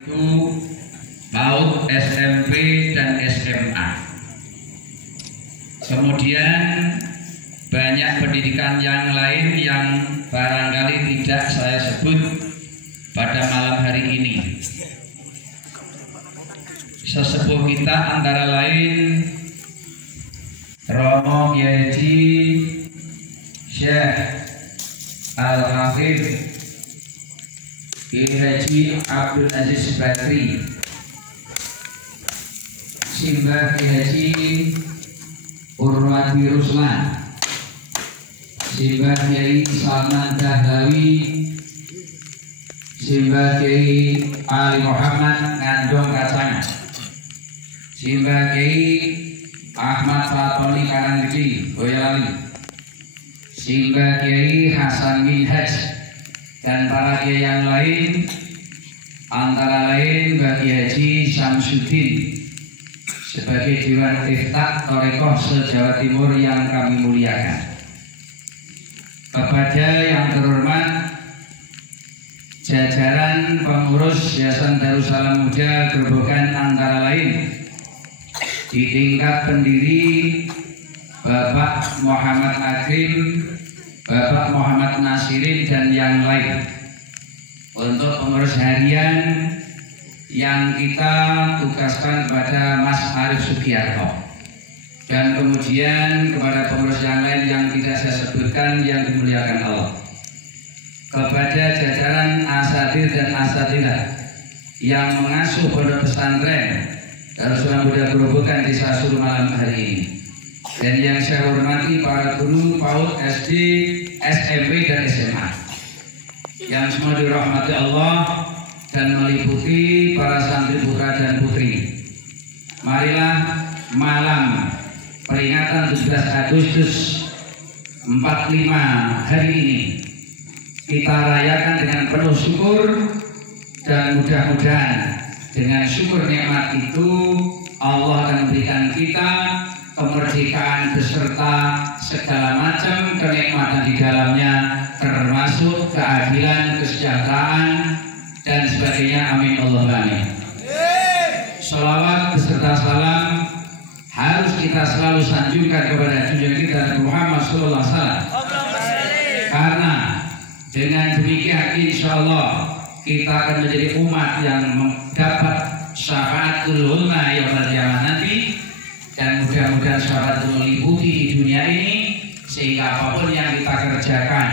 itu PAUD, SMP dan SMA. Kemudian banyak pendidikan yang lain yang barangkali tidak saya sebut pada malam hari ini. Sesepuh kita antara lain Romo Kiai Haji Syekh Al-Hafidh Kiai Haji Abdul Aziz Bakri, Simbah Kiai Haji Urwadi Ruslan, Simbah Kiai Salman Dahlawi, Simbah Kiai Ali Muhammad Ngandong Kacangan, Simbah Kiai Ahmad Fatoni Karangidi Boyolali, Simbah Kiai Hasan Minhaj, dan para kiai yang lain, antara lain Mbak Kiai Haji Syamsuddin sebagai Dewan Tiftak Thariqah se-Jawa Timur yang kami muliakan. Kepada yang terhormat jajaran pengurus Yayasan Darussalam Muda Grobogan antara lain di tingkat pendiri Bapak Muhammad Agrim, Bapak Muhammad Nasirin dan yang lain. Untuk pengurus harian yang kita tugaskan kepada Mas Arif Sugiarto, dan kemudian kepada pengurus yang lain yang tidak saya sebutkan yang dimuliakan Allah. Kepada jajaran asatir dan asatidah yang mengasuh pondok pesantren Darussalam Muda Grobogan di Sasur malam hari ini, dan yang saya hormati para guru PAUD, SD, SMP dan SMA yang semua dirahmati Allah, dan meliputi para santri putra dan putri. Marilah malam peringatan 17 Agustus 45 hari ini kita rayakan dengan penuh syukur, dan mudah-mudahan dengan syukur nikmat itu Allah akan memberikan kita kemerdekaan beserta segala macam kenikmatan di dalamnya, termasuk keadilan, kesejahteraan dan sebagainya. Amin Allahumma amin. Sholawat beserta salam harus kita selalu sanjungkan kepada junjungan kita Muhammad sallallahu alaihi wasallam, karena dengan demikian insya Allah kita akan menjadi umat yang mendapat syafaatul ulama yaumil qiyamah nanti, dan mudah-mudahan syafaat meliputi di dunia ini, sehingga apapun yang kita kerjakan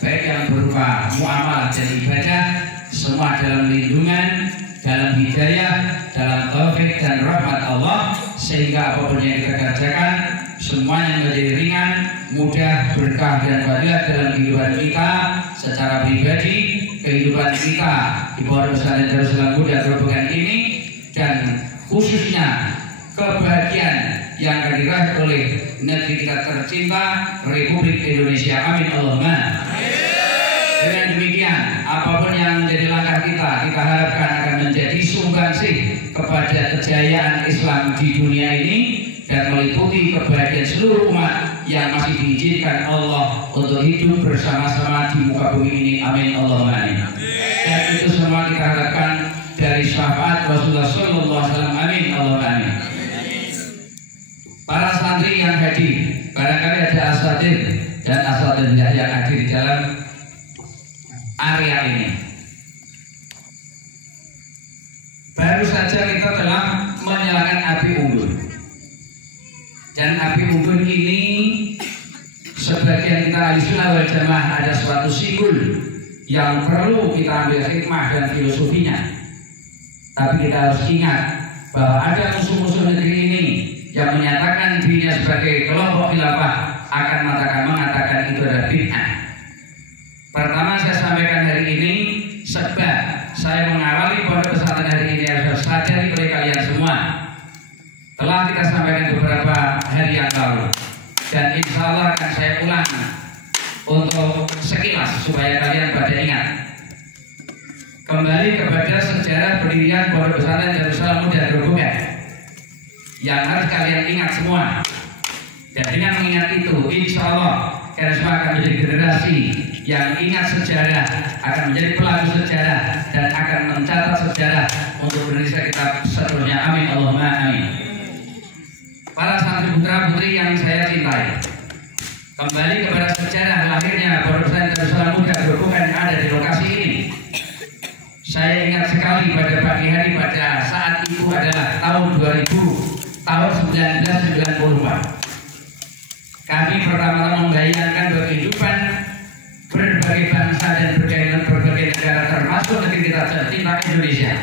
baik yang berupa muamalah dan ibadah semua dalam lindungan, dalam hidayah, dalam taufik dan rahmat Allah, sehingga apapun yang kita kerjakan semuanya menjadi ringan, mudah, berkah dan fadilah dalam kehidupan kita secara pribadi, kehidupan kita di Pondok Pesantren Darussalam Muda Grobogan ini, dan khususnya kebahagiaan yang akan diraih oleh negeri kita tercinta Republik Indonesia. Amin Allahumma. Dengan demikian, apapun yang menjadi langkah kita harapkan akan menjadi sumbangsih kepada kejayaan Islam di dunia ini, dan meliputi kebahagiaan seluruh umat yang masih diizinkan Allah untuk hidup bersama-sama di muka bumi ini. Amin Allahumma amin. Dan itu semua kita harapkan dari syafaat Rasulullah sallallahu alaihi wasallam. Amin Allahumma amin. Para santri yang hadir, barangkali ada asatir dan asatidah yang hadir di dalam area ini. Baru saja kita telah menyalakan api unggun, dan api unggun ini sebagian kita Ahlussunnah wal Jamaah ada suatu simbol yang perlu kita ambil hikmah dan filosofinya. Tapi kita harus ingat bahwa ada musuh-musuh negeri ini yang menyatakan dirinya sebagai kelompok khilafah akan mengatakan itu adalah bid'ah. Pertama saya sampaikan hari ini sebab saya mengawali pondok pesantren hari ini harus sadari oleh kalian semua. Telah kita sampaikan beberapa hari yang lalu, dan insya Allah akan saya ulang untuk sekilas supaya kalian pada ingat. Kembali kepada sejarah pendirian Pondok Pesantren Darussalam Muda Grobogan yang harus kalian ingat semua. Dan dengan mengingat itu, insya Allah kalian semua akan menjadi generasi yang ingat sejarah akan menjadi pelaku sejarah dan akan mencatat sejarah untuk Indonesia kita seterusnya. Amin Allahumma amin. Para santri putra putri yang saya cintai, kembali kepada sejarah lahirnya Pondok Pesantren Darussalam Muda Grobogan yang ada di lokasi ini. Saya ingat sekali pada pagi hari pada saat itu adalah tahun 2000, tahun 1994. Kami pertama-tama membayangkan kehidupan berbagai bangsa dan berbagai negara termasuk negeri kita tercinta Indonesia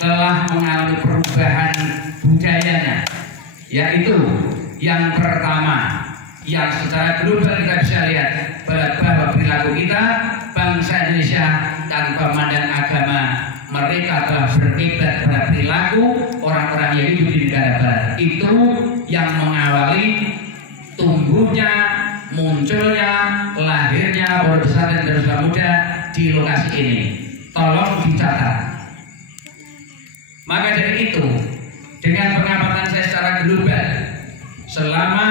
telah mengalami perubahan budayanya, yaitu yang pertama yang secara global kita bisa lihat bahwa perilaku kita bangsa Indonesia tanpa memandang agama, mereka telah berkiblat pada perilaku orang-orang yang hidup di negara barat. Itu yang mengawali tumbuhnya, munculnya, lahirnya Pondok Pesantren Darussalam Muda di lokasi ini. Tolong dicatat. Maka dari itu, dengan pengamatan saya secara global selama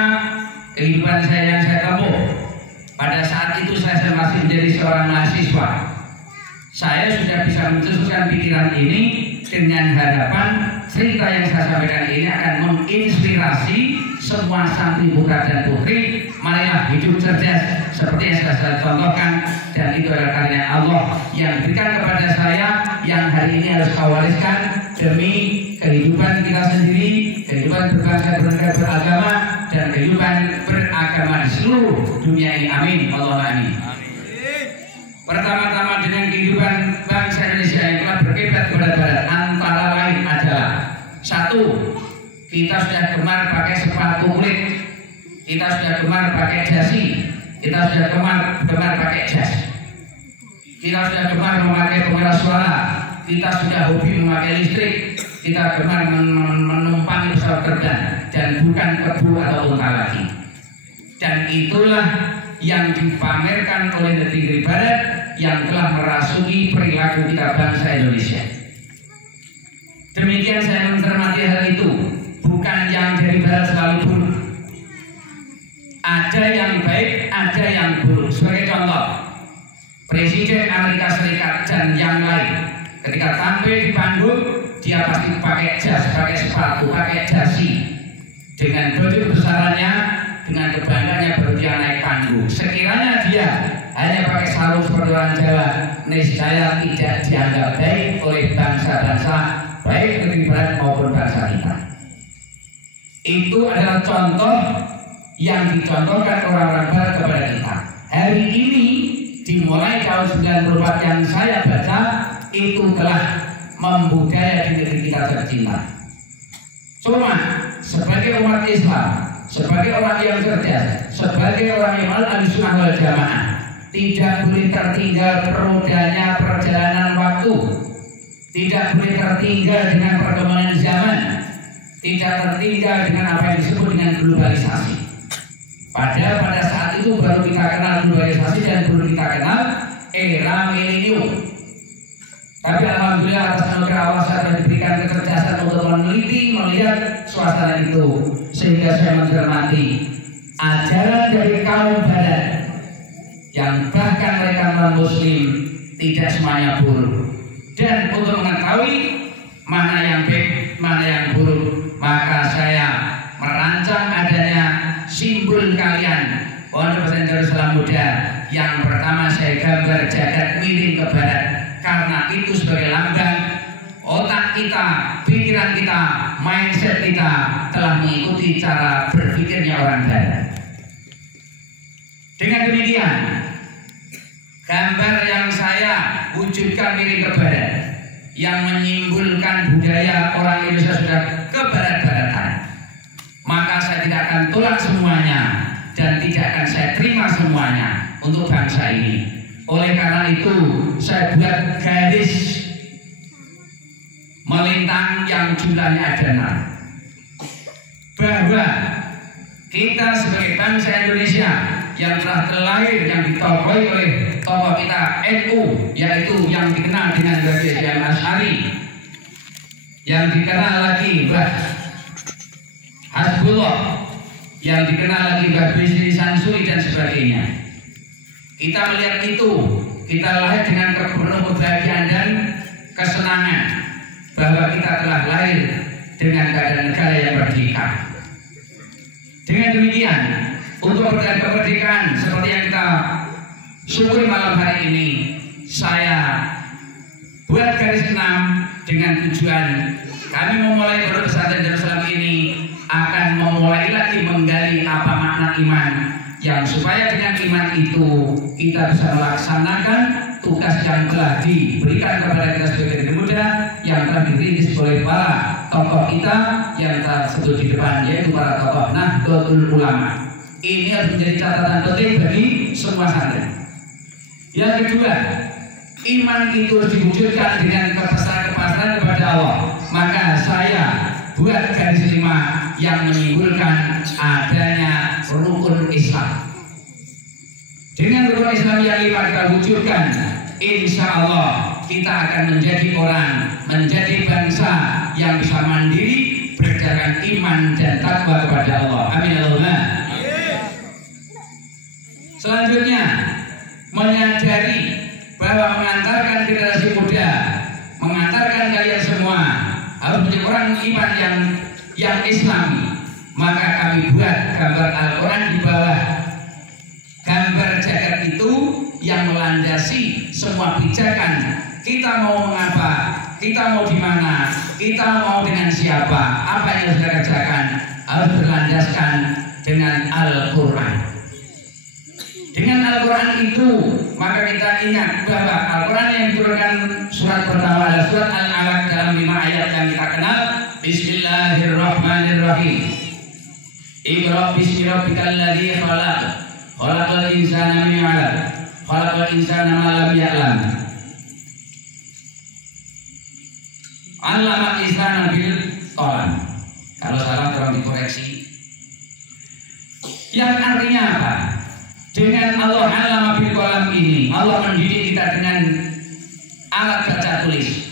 kehidupan saya yang saya tempuh, pada saat itu saya masih menjadi seorang mahasiswa, saya sudah bisa mencetuskan pikiran ini dengan harapan cerita yang saya sampaikan ini akan menginspirasi semua santri putra dan putri. Marilah hidup cerdas seperti yang saya contohkan, dan itu adalah karya Allah yang diberikan kepada saya yang hari ini harus saya wariskan demi kehidupan kita sendiri, kehidupan berbangsa bernegara beragama, dan kehidupan beragama di seluruh dunia ini. Amin Allahumma amin. Pertama-tama dengan kehidupan bangsa Indonesia yang telah berkiblat kepada barat antara lain adalah: satu, kita sudah gemar pakai sepatu kulit, kita sudah gemar pakai jasi, kita sudah gemar pakai jas, kita sudah gemar memakai pengeras suara, kita sudah hobi memakai listrik, kita gemar menumpangi pesawat terbang dan bukan kebu atau unta lagi. Dan itulah yang dipamerkan oleh negeri barat yang telah merasuki perilaku kita bangsa Indonesia. Demikian saya mencermati hal itu. Bukan yang dari barat selalu buruk. Ada yang baik, ada yang buruk. Sebagai contoh, Presiden Amerika Serikat dan yang lain ketika tampil di panggung, dia pasti pakai jas, pakai sepatu, pakai jasi, dengan baju besarannya, dengan kebanggaannya baru dia naik panggung. Sekiranya dia hanya pakai sarung seperti orang Jawa, niscaya tidak dianggap baik oleh bangsa-bangsa baik negeri barat maupun bangsa kita. Itu adalah contoh yang dicontohkan orang-orang barat kepada kita. Hari ini dimulai tahun 94 yang saya baca, itu telah membudaya di negeri kita tercinta. Cuma sebagai umat Islam, sebagai orang yang cerdas, sebagai orang yang Ahlussunnah wal Jamaah, tidak boleh tertinggal rodanya perjalanan waktu, tidak boleh tertinggal dengan perkembangan zaman, tidak tertinggal dengan apa yang disebut dengan globalisasi. Padahal pada saat itu baru kita kenal globalisasi dan baru kita kenal era milenium. Tapi alhamdulillah atas anugerah Allah saya telah diberikan kecerdasan untuk meneliti, melihat suasana itu, sehingga saya mencermati ajaran dari kaum barat yang bahkan mereka non-muslim tidak semuanya buruk. Dan untuk mengetahui mana yang baik, mana yang buruk, maka saya merancang adanya simbol kalian Pondok Pesantren Darussalam Muda. Yang pertama saya gambar jagat miring ke barat, karena itu sebagai lambang otak kita, pikiran kita, mindset kita telah mengikuti cara berpikirnya orang barat. Dengan demikian, gambar yang saya wujudkan miring ke barat yang menyimpulkan budaya orang Indonesia sudah ke barat-baratan, maka saya tidak akan tolak semuanya dan tidak akan saya terima semuanya untuk bangsa ini. Oleh karena itu saya buat garis melintang yang jumlahnya ada 6, bahwa kita sebagai bangsa Indonesia yang telah terlahir, yang ditokohi oleh tokoh kita NU, yaitu yang dikenal dengan Mbah Asy'ari, yang dikenal lagi Mbah Hasbullah, yang dikenal lagi Mbah Bisri Sansuri dan sebagainya. kita melihat itu, kita lahir dengan penuh kebahagiaan dan kesenangan bahwa kita telah lahir dengan keadaan negara yang merdeka. Dengan demikian, untuk berjalan kemerdekaan seperti yang kita syukuri malam hari ini, saya buat garis 6 dengan tujuan kami memulai Pondok Pesantren Darus Salam ini akan memulai lagi menggali apa makna iman, yang supaya dengan iman itu kita bisa melaksanakan tugas yang telah diberikan kepada kita sebagai generasi muda yang telah dirintis oleh para tokoh kita yang telah sebut di depan, yaitu para tokoh Nahdlatul Ulama. Ini harus menjadi catatan penting bagi semua santri. Yang kedua, iman itu harus diwujudkan dengan kepasrahan kepada Allah. Maka saya buat garis 5 yang menyimpulkan adanya rukun Islam. Dengan rukun Islam yang 5 kita wujudkan, insya Allah kita akan menjadi orang, menjadi bangsa yang bisa mandiri, berdasarkan iman dan takwa kepada Allah. Amin Allahumma. Selanjutnya, menyadari bahwa mengantarkan generasi muda, mengantarkan kalian semua harus menjadi orang iman yang Islami. Maka kami buat gambar Al-Quran di bawah. Gambar jagat itu yang melandasi semua pijakan. Kita mau mengapa, kita mau di mana, kita mau dengan siapa, apa yang harus kita kerjakan, harus berlandaskan dengan Al-Quran. Dengan Al-Quran itu, maka kita ingat bahwa Al-Quran yang diturunkan surat pertama adalah surat Al-Alaq dalam 5 ayat yang kita kenal. Bismillahirrahmanirrahim. Iqra bismi rabbikal ladzi khalaq. Khalaqal insana min 'alaq. Khalaqal insana ma lam ya'lam. 'Allamal insana bil qalam. Kalau salah tolong dikoreksi. Yang artinya apa? Dengan Allah alama bil qalam ini, Allah mendidik kita dengan alat baca tulis.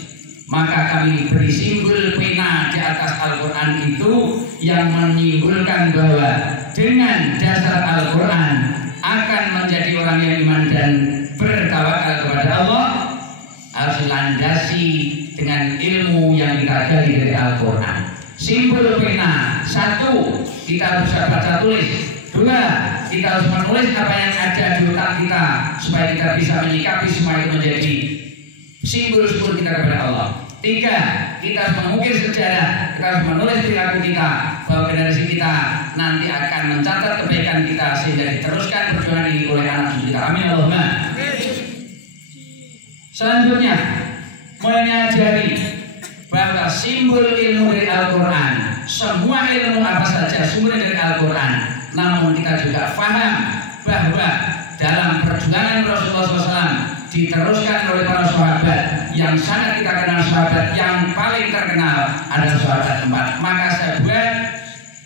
Maka kami beri simbol pena di atas Al-Quran itu yang menyimpulkan bahwa dengan dasar Al-Quran akan menjadi orang yang iman dan bertawakal kepada Allah harus dilandasi dengan ilmu yang kita gali dari Al-Quran. Simbol pena, 1, kita harus bisa baca tulis. 2, kita harus menulis apa yang ada di otak kita supaya kita bisa menyikapi semua itu menjadi simbol-simbol kita kepada Allah. 3, kita harus mengukir sejarah, kita harus menulis perilaku kita bahwa generasi kita nanti akan mencatat kebaikan kita sehingga diteruskan perjuangan ini oleh anak cucu kita. Amin Allahumma. Selanjutnya, menyadari bahwa simbol ilmu dari Al-Quran, semua ilmu apa saja sumbernya dari Al-Quran. Namun kita juga paham bahwa dalam perjuangan Rasulullah SAW diteruskan oleh para sahabat yang sangat kita kenal, sahabat yang paling terkenal adalah sahabat 4. Maka saya buat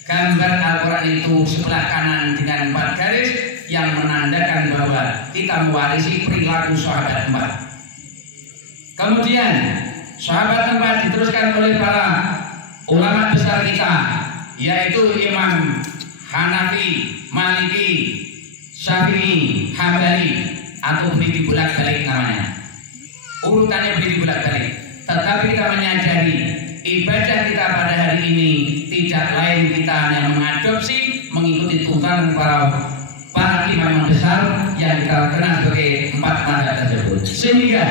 gambar Al-Quran itu sebelah kanan dengan 4 garis yang menandakan bahwa kita mewarisi perilaku sahabat 4. Kemudian sahabat 4 diteruskan oleh para ulama besar kita, yaitu Imam Hanafi, Maliki, Syafi'i, Hambali, atau beri dibolak-balik namanya. Urutannya beri dibolak-balik. Tetapi kita menyadari ibadah kita pada hari ini tidak lain kita yang mengadopsi, mengikuti tuntunan para imam besar yang kita kenal sebagai 4 mazhab tersebut. Sehingga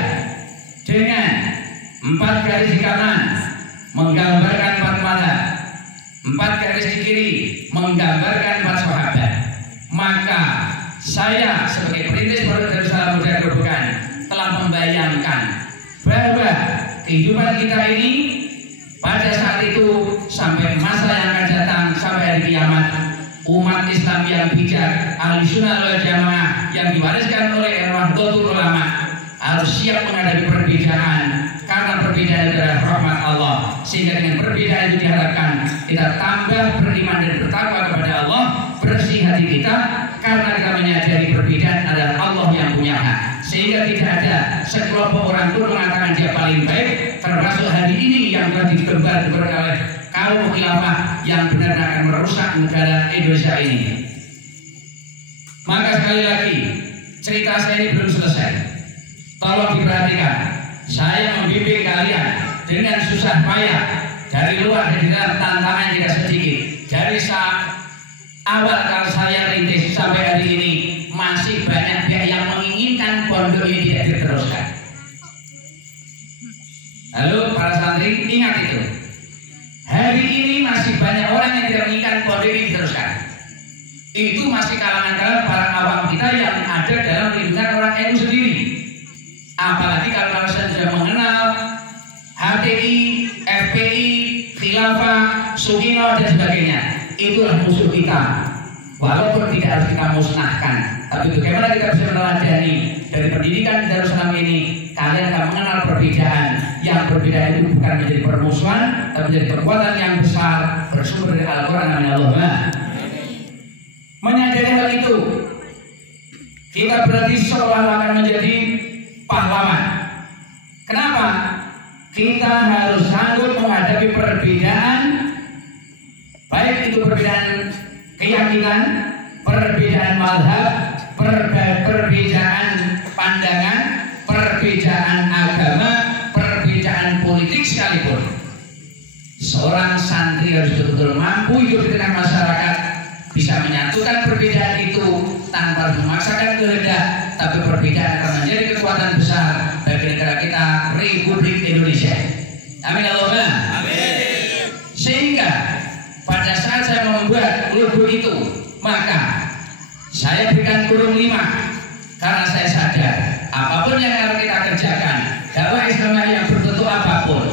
dengan 4 garis di kanan menggambarkan 4 mazhab, 4 garis di kiri menggambarkan 4 sahabat. Maka saya sebagai perintis Pondok Darus Salam Muda Grobogan telah membayangkan bahwa kehidupan kita ini pada saat itu sampai masa yang akan datang sampai hari kiamat, umat Islam yang bijak, ahli sunnah wal jamaah yang diwariskan oleh Nahdlatul Ulama harus siap menghadapi perbedaan, karena perbedaan adalah rahmat Allah. Sehingga dengan perbedaan itu diharapkan kita tambah beriman dan bertakwa kepada Allah, bersih hati kita, karena kita menyadari perbedaan adalah Allah yang punya hak. Sehingga tidak ada sekelompok orang pun mengatakan dia paling baik, termasuk hari ini yang telah digembar oleh kaum khilafah yang benar akan merusak negara Indonesia ini. Maka sekali lagi, cerita saya ini belum selesai. Tolong diperhatikan. Saya membimbing kalian dengan susah payah dari luar dan dari dalam, tantangan tidak sedikit. Dari saat awal kalau saya rintis sampai hari ini masih banyak pihak yang menginginkan pondok ini tidak diteruskan. Lalu para santri ingat itu. Hari ini masih banyak orang yang tidak menginginkan pondok ini diteruskan. Itu masih kalangan-kalangan para awam kita yang ada dalam lingkungan orang NU sendiri. Apalagi kalau saya sudah mengenal HTI, FPI, Khilafah, Sugino dan sebagainya. Itulah musuh kita. Walaupun tidak harus kita musnahkan, tapi bagaimana kita bisa meneladani dari pendidikan Darussalam ini, kalian akan mengenal perbedaan. Yang perbedaan itu bukan menjadi permusuhan, tapi menjadi kekuatan yang besar bersumber dari Al-Quran. Amin Allahumma. Menyadari hal itu, kita berarti seolah akan menjadi pahlawan. Kenapa? Kita harus sanggup menghadapi perbedaan, baik itu perbedaan keyakinan, perbedaan mazhab, perbedaan pandangan, perbedaan agama, perbedaan politik sekalipun. Seorang santri harus betul-betul mampu hidup di tengah masyarakat, bisa menyatukan perbedaan itu tanpa memaksakan kehendak, tapi perbedaan akan menjadi kekuatan besar bagi negara kita, Republik Indonesia. Amin Allahumma. Amin. Sehingga pada saat saya membuat logo itu, maka saya berikan kurung 5 karena saya sadar apapun yang harus kita kerjakan, dakwah Islam yang berbentuk apapun,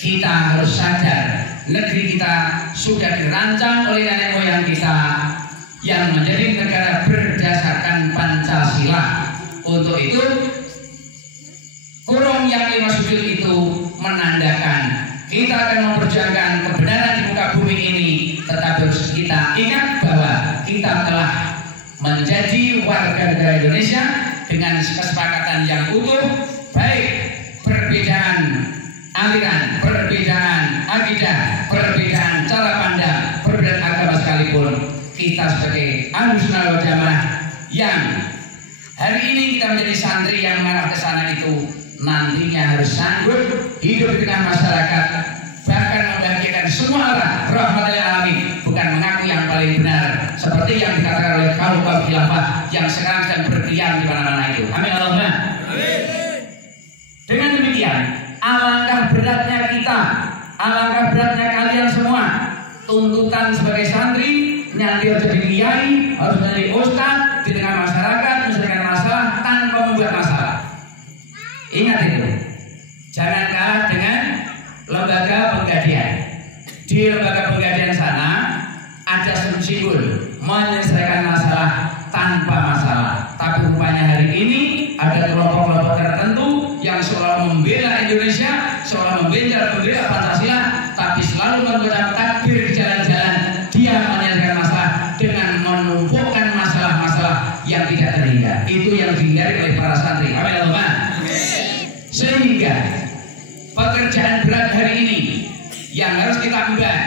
kita harus sadar negeri kita sudah dirancang oleh nenek moyang kita yang menjadi negara berdasarkan Pancasila. Untuk itu kurung yang 5 sudut itu menandakan kita akan memperjuangkan kebenaran di muka bumi ini, tetapi harus kita ingat bahwa kita telah menjadi warga negara Indonesia dengan kesepakatan yang utuh, baik perbedaan aliran, perbedaan akidah, perbedaan cara pandang, perbedaan agama sekalipun, kita sebagai Ahlussunnah wal Jamaah yang hari ini kita menjadi santri yang mengarah ke sana itu nantinya harus sanggup hidup di tengah masyarakat, bahkan membahagiakan semua orang, rahmatil alamin, bukan mengaku yang paling benar seperti yang dikatakan oleh kaum khilafah yang sekarang sedang berdiam di mana-mana itu. Amin Allahumma. Amin. Dengan demikian, alangkah beratnya kita, alangkah beratnya kalian semua. Tuntutan sebagai santri, nanti harus jadi kiai, harus menjadi ustaz di tengah masyarakat, menyelesaikan masalah tanpa membuat masalah. Ingat itu, jangan kalah dengan lembaga penggadean. Di lembaga penggadean sana ada simbol menyelesaikan masalah tanpa masalah. Tapi rupanya hari ini ada kelompok-kelompok tertentu yang seolah membela Indonesia, seolah membela Pancasila, tapi selalu mengucap takbir di jalan-jalan. Dia menyelesaikan masalah dengan menumpukkan masalah-masalah yang tidak terhingga. Itu yang dihindari oleh para santri. Amin Allahumma. Sehingga pekerjaan berat hari ini yang harus kita emban,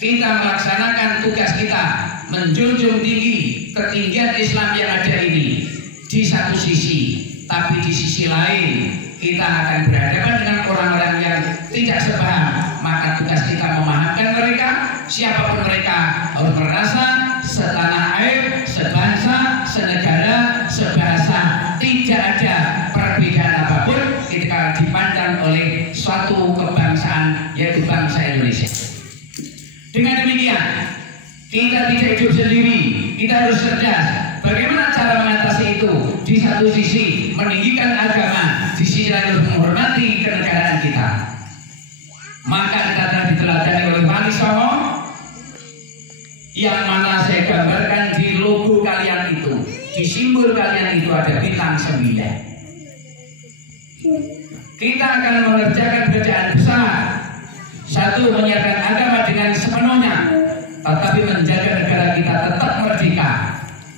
kita melaksanakan tugas kita menjunjung tinggi ketinggian Islam yang ada ini di satu sisi, tapi di sisi lain kita akan berhadapan dengan orang-orang yang tidak sepaham. Maka tugas kita memahamkan mereka, siapapun mereka, harus merasa setanah air, sebangsa, senegara, sebahasa, tidak ada perbedaan apapun ketika dipandang oleh suatu kebangsaan, yaitu bangsa Indonesia. Dengan demikian, kita tidak hidup sendiri, kita harus cerdas. Bagaimana cara mengatasi itu? Di satu sisi meninggikan agama, di sisi lain harus menghormati kenegaraan kita. Maka kita telah diteladani oleh Wali Songo, yang mana saya gambarkan di logo kalian itu, di simbol kalian itu ada bintang 9. Kita akan mengerjakan pekerjaan besar. Satu, menyiapkan agama dengan sepenuhnya, tetapi menjaga negara kita tetap merdeka.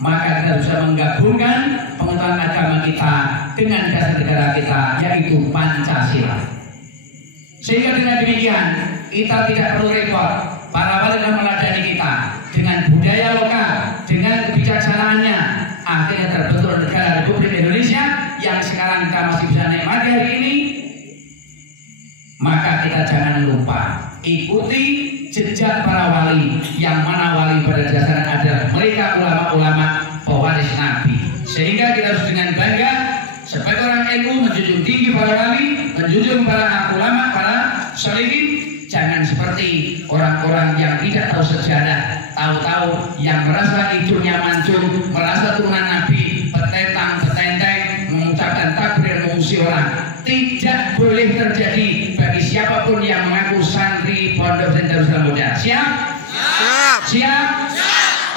Maka kita bisa menggabungkan pengetahuan agama kita dengan dasar negara kita, yaitu Pancasila. Sehingga dengan demikian kita tidak perlu repot. Para wali telah meladani kita dengan budaya lokal, dengan kebijaksanaannya, akhirnya terbentuk kita jangan lupa ikuti jejak para wali, yang mana wali pada dasarnya adalah mereka ulama-ulama pewaris Nabi. Sehingga kita harus dengan bangga sebagai orang NU menjunjung tinggi para wali, menjunjung para ulama, para sholihin. Jangan seperti orang-orang yang tidak tahu sejarah, tahu-tahu yang merasa hidupnya mancung, merasa turunan Nabi, petentang-petenteng, mengucapkan takbir, mengungsi orang. Tidak boleh terjadi bagi siapapun yang mengaku santri Pondok Darussalam Muda. Siap? Siap. Siap?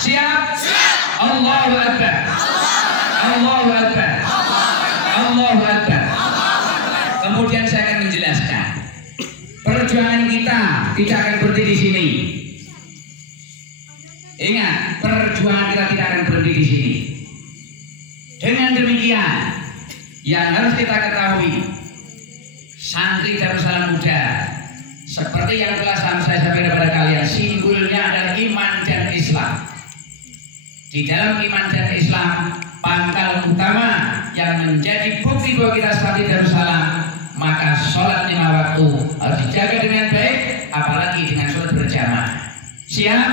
Siap. Siap. Allahu Akbar. Allahu Akbar. Allahu Akbar. Kemudian saya akan menjelaskan. Perjuangan kita tidak akan berhenti di sini. Ingat, perjuangan kita tidak akan berhenti di sini. Dengan demikian, yang harus kita ketahui, santri Darussalam Muda, seperti yang telah saya sampaikan kepada kalian, simbolnya adalah iman dan Islam. Di dalam iman dan Islam, pangkal utama yang menjadi bukti bahwa kita santri Darussalam, maka sholat 5 waktu harus dijaga dengan baik, apalagi dengan sholat berjamaah. Siap?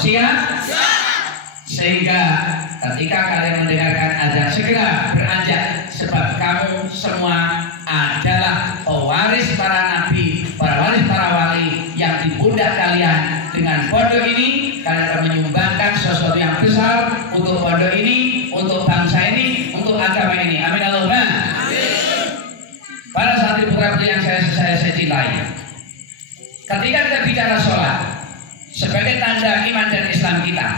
Siap? Sehingga ketika kalian mendengarkan azan, segera beranjak, sebab kamu semua adalah pewaris para nabi, pewaris para wali, yang di pundak kalian. Dengan pondok ini kalian akan menyumbangkan sesuatu yang besar untuk pondok ini, untuk bangsa ini, untuk agama ini. Amin Allahumma. Para santri putra-putri yang saya cintai, ketika kita bicara sholat sebagai tanda iman dan Islam kita,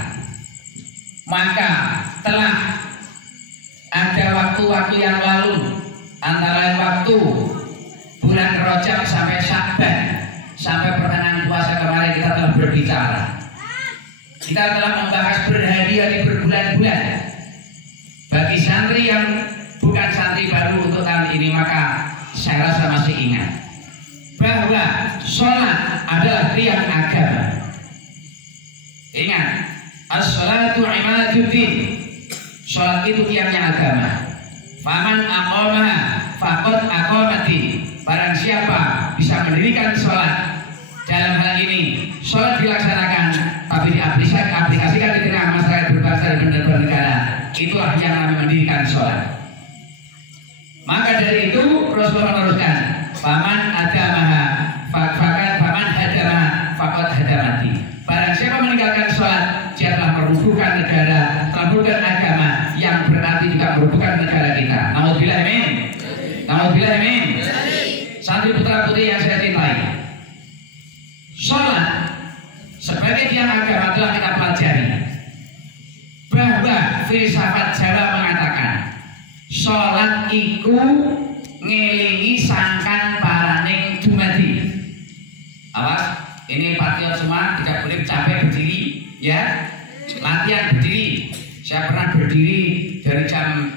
maka telah ada waktu-waktu yang lalu, antara lain waktu bulan Rajab sampai Sya'ban, sampai pertengahan puasa kemarin, kita telah berbicara. Kita telah membahas berhari-hari, berbulan-bulan. Bagi santri yang bukan santri baru untuk tahun ini, maka saya rasa masih ingat bahwa sholat adalah tiang agama. Ingat, as-sholatu imaduddin. Sholat itu tiangnya agama. Faman aqamaha faqad aqamati. Barang siapa bisa mendirikan sholat, dalam hal ini sholat dilaksanakan tapi diaplikasikan di tengah masyarakat berbangsa dan bernegara, itulah yang namanya mendirikan sholat. Maka dari itu Rasulullah meneruskan, faman hadamaha faqad hadamati. Barang siapa meninggalkan sholat, dia telah merubuhkan negara, telah merubuhkan agama, yang berarti juga merubuhkan negara kita. Naudzubillah amin. Naudzubillah amin. Santri putra putri yang saya cintai, sholat sebagai tiang agama telah kita pelajari bahwa filsafat Jawa mengatakan sholat iku ngelingi sangkan paraning dumadi. Awas, ini patriot semua tidak boleh capek berdiri, ya. Latihan berdiri. Saya pernah berdiri dari jam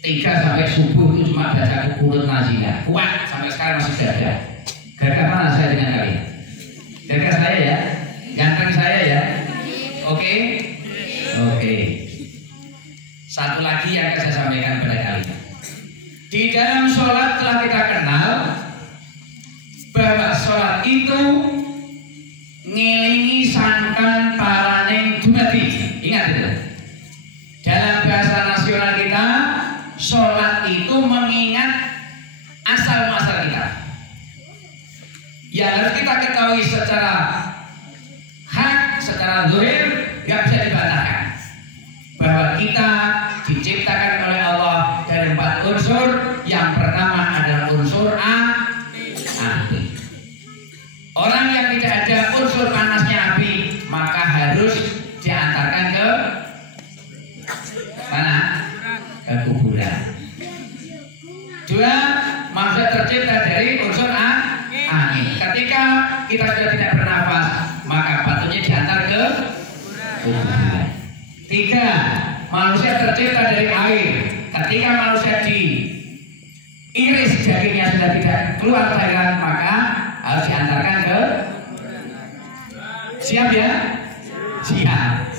3 sampai subuh itu cuma baca Qur'an nazilah. Kuat sampai sekarang masih gagah. Gagah mana saya dengan kalian? Gagah saya ya, ganteng saya ya. Oke? Oke. Satu lagi yang akan saya sampaikan kepada kalian. Di dalam sholat telah kita kenal bahwa sholat itu ngelingi sangkan paraning dumadi. Ingat itu. Dalam bahasa nasional kita, sholat itu mengingat asal muasal kita. Yang harus kita ketahui secara hak, secara zahir, nggak bisa dibantahkan bahwa kita diciptakan oleh Allah dari 4 unsur. Yang pertama adalah unsur api. Orang yang tidak ada unsur panasnya api, maka harus diantarkan ke mana? Ke kuburan. 2, manusia tercipta dari unsur angin. Ketika kita sudah tidak bernafas, maka patutnya diantar ke kuburan. 3, manusia tercipta dari air. Ketika manusia diiris dagingnya sudah tidak keluar cairan, maka harus diantarkan ke. Siap ya? Siap.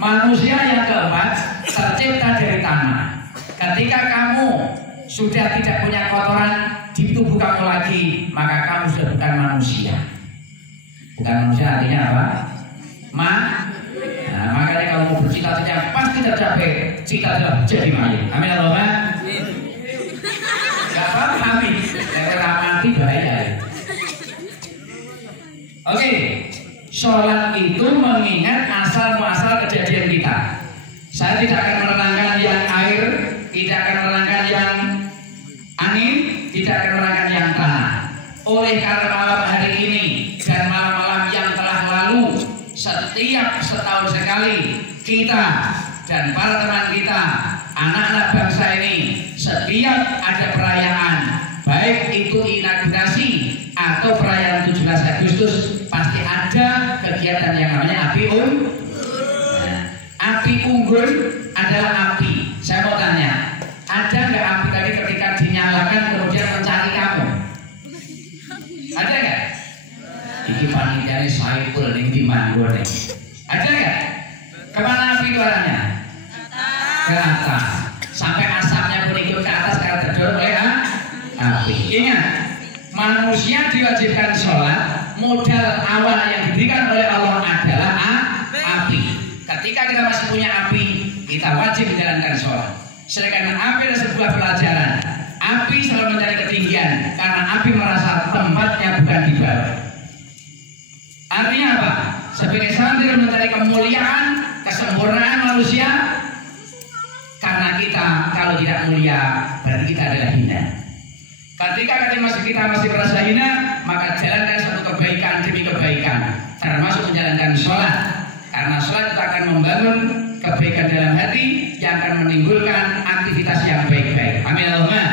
Manusia yang keempat tercipta dari tanah. Ketika kamu sudah tidak punya kotoran di tubuh kamu lagi, maka kamu sudah bukan manusia. Bukan manusia artinya apa? Nah, makanya kalau mau bercita-cita pasti tercapai. Cita-cita jadi mayit. Amin Allahumma. Gak apa-apa amin. Karena mati bahaya. Oke, sholat itu mengingat asal muasal kejadian kita. Saya tidak akan menerangkan yang air, tidak akan menerangkan yang angin, tidak akan menerangkan yang tanah. Oleh karena malam hari ini dan malam-malam yang telah lalu, setiap setahun sekali kita dan para teman kita, anak-anak bangsa ini, setiap ada perayaan, baik itu inaugurasi atau perayaan 17 Agustus, pasti ada kegiatan yang namanya api unggun. Nah, api unggun adalah api. Saya mau tanya, ada nggak api tadi ketika dinyalakan kemudian mencari kamu? Ada nggak? Ini panitianya saipul yang dimanggur nih. Ada nggak? Kemana api itu arahnya? Ke atas. Sampai asapnya pun ikut ke atas karena terdorong oleh api. Ingat, manusia diwajibkan sholat. Modal awal yang diberikan oleh Allah adalah api. Ketika kita masih punya api, kita wajib menjalankan sholat. Sedangkan api adalah sebuah pelajaran. Api selalu mencari ketinggian karena api merasa tempatnya bukan di bawah. Artinya apa? Sebagai santri mencari kemuliaan, kesempurnaan manusia. Karena kita kalau tidak mulia, berarti kita adalah hina. Ketika kita masih merasa hina, maka jalankan satu kebaikan demi kebaikan, termasuk menjalankan sholat. Karena sholat itu akan membangun kebaikan dalam hati yang akan menimbulkan aktivitas yang baik-baik. Amin Allahumma.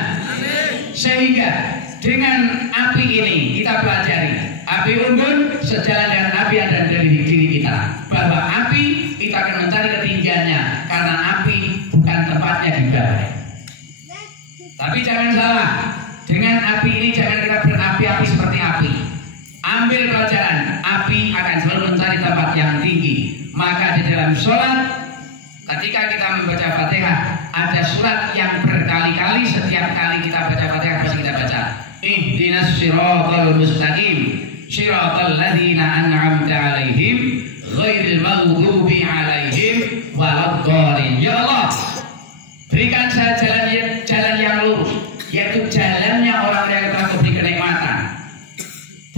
Sehingga dengan api ini kita pelajari api unggun sejalan dengan api yang ada dari diri kita, bahwa api kita akan mencari ketinggiannya karena api bukan tempatnya di bawah. Tapi jangan salah, dengan api ini jangan kita berapi-api seperti api. Ambil pelajaran, api akan selalu mencari tempat yang tinggi. Maka di dalam sholat, ketika kita membaca Fatihah, ada surat yang berkali-kali setiap kali kita baca Fatihah pasti kita baca. Ihdinas siratal mustaqim, siratal ladzina an'amta 'alaihim, ghairil maghdubi 'alaihim waladdallin. Ya Allah, berikan saya jalan yang lurus, yaitu jalannya orang yang telah memberi kenikmatan,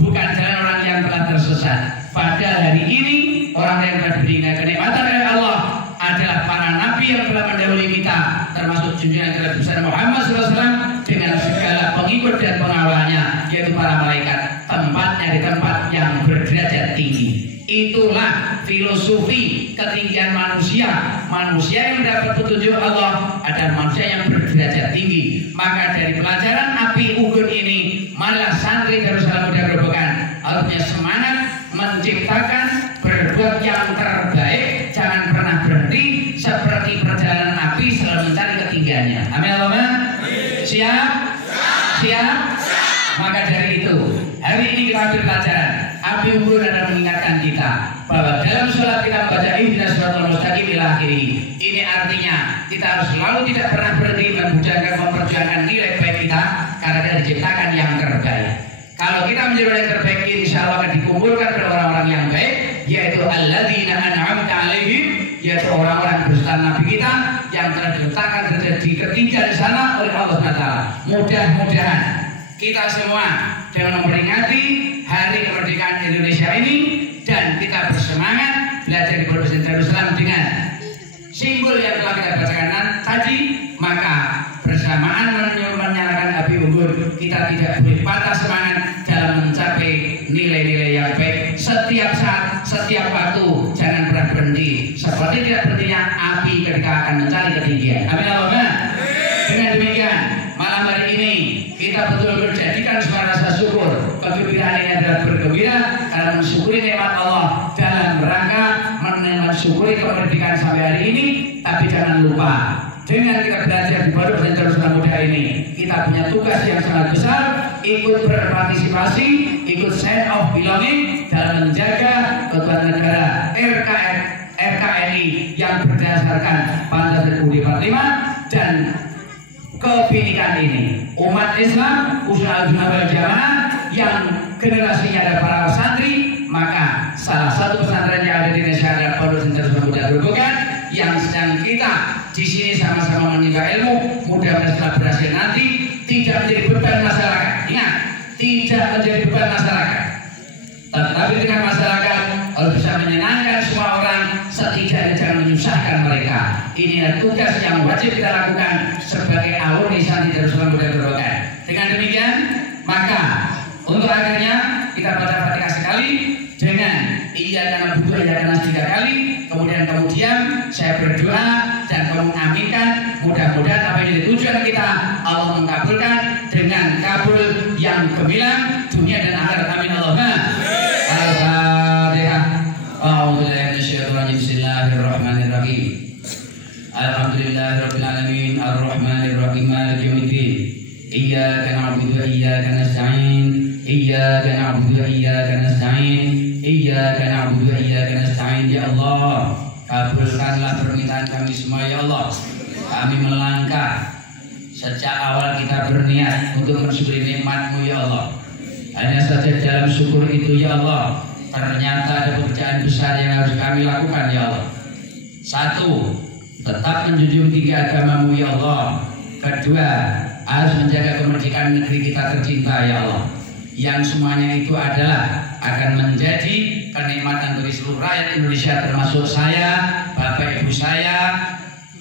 bukan jalan orang yang telah tersesat. Pada hari ini orang yang telah diberi kenikmatan oleh Allah adalah para nabi yang telah mendahului kita, termasuk junjungan kita besar Muhammad SAW dengan segala pengikut dan pengawalnya, yaitu para malaikat. Tempatnya di tempat yang berderajat tinggi. Itulah filosofi ketinggian manusia. Manusia yang mendapat petunjuk Allah adalah manusia yang berderajat tinggi. Maka dari pelajaran api unggun ini, marilah santri Darussalam Muda Grobogan harus punya semangat menciptakan, berbuat yang terbaik, jangan pernah berhenti. Seperti perjalanan api selalu mencari ketinggiannya. Amin Allahumma. Siap? Siap? Maka dari itu, hari ini kita ambil pelajaran. Api unggun adalah mengingatkan kita bahwa dalam sholat kita membaca ihdinas siratal mustaqim ila akhirih. Ini artinya kita harus selalu tidak pernah berhenti memperjuangkan nilai baik kita, karena kita diciptakan yang terbaik. Kalau kita menjadi orang yang terbaik, insya Allah akan dikumpulkan oleh orang-orang yang baik, yaitu alladzina an'amta 'alaihim, yaitu orang-orang beserta Nabi kita yang telah diletakkan di ketinggian sana oleh Allah SWT. Mudah-mudahan kita semua dengan memperingati hari kemerdekaan Indonesia ini, dan kita bersemangat belajar di Pondok Pesantren Darussalam dengan simbol yang telah kita bacakan tadi, maka bersamaan menyalakan api unggun, kita tidak boleh patah semangat dalam mencapai nilai-nilai yang baik. Setiap saat, setiap waktu, jangan pernah berhenti. Seperti tidak berhentinya api ketika akan mencari ketinggian. Amin Allahumma. Dengan demikian, malam hari ini kita betul-betul jadikan sebuah rasa syukur. Kegembiraan ini adalah bergembira karena mensyukuri nikmat Allah dalam rangka mensyukuri kemerdekaan sampai hari ini. Tapi jangan lupa, dengan kita belajar di Pondok Pesantren Darussalam Muda ini, kita punya tugas yang sangat besar, ikut berpartisipasi, ikut sense of belonging dalam menjaga keutuhan negara RKNI yang berdasarkan Pancasila UUD 45 dan kebinekaan ini. Umat Islam Ahlussunnah wal Jamaah yang generasinya ada para santri, maka salah satu pesantren yang ada di Indonesia adalah Pondok Pesantren Muda Grobogan yang sedang kita di sini sama-sama menimba ilmu. Mudah-mudahan setelah berhasil nanti tidak menjadi beban masyarakat. Ingat, tidak menjadi beban masyarakat, tetapi dengan masyarakat harus bisa menyenangkan semua orang, setidaknya jangan menyusahkan mereka. Inilah tugas yang wajib kita lakukan sebagai alumni santri Darussalam Muda Grobogan. Dengan demikian, maka untuk akhirnya kita baca Fatihah sekali dengan iya karena butuh iya karena 3 kali, kemudian saya berdoa dan kamu aminkan. Mudah-mudahan apa yang jadi tujuan kita Allah mengabulkan dengan kabul yang gemilang dunia dan akhirat. Amin Allahumma. Al-Fatihah. Bismillahirrahmanirrahim. Alhamdulillahirabbil alamin arrahmanir rahim maliki yaumiddin. Iyyaka na'budu wa iyyaka nasta'in. Iyyaka na'budu wa iyyaka nasta'in. Iyyaka na'budu wa iyyaka nasta'in. Ya Allah, kabulkanlah permintaan kami semua ya Allah. Kami melangkah sejak awal kita berniat untuk mensyukuri nikmat-Mu ya Allah. Hanya saja dalam syukur itu ya Allah, ternyata ada pekerjaan besar yang harus kami lakukan ya Allah. 1, tetap menjunjung tinggi agama-Mu ya Allah. 2, harus menjaga kemerdekaan negeri kita tercinta ya Allah, yang semuanya itu adalah akan menjadi kenikmatan bagi seluruh rakyat Indonesia, termasuk saya, bapak ibu saya,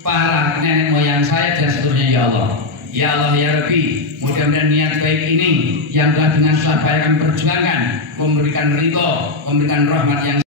para nenek moyang saya dan seterusnya ya Allah. Ya Allah ya Rabbi, mudah-mudahan niat baik ini yang telah dengan sabar kami perjuangkan memberikan ridho, memberikan rahmat yang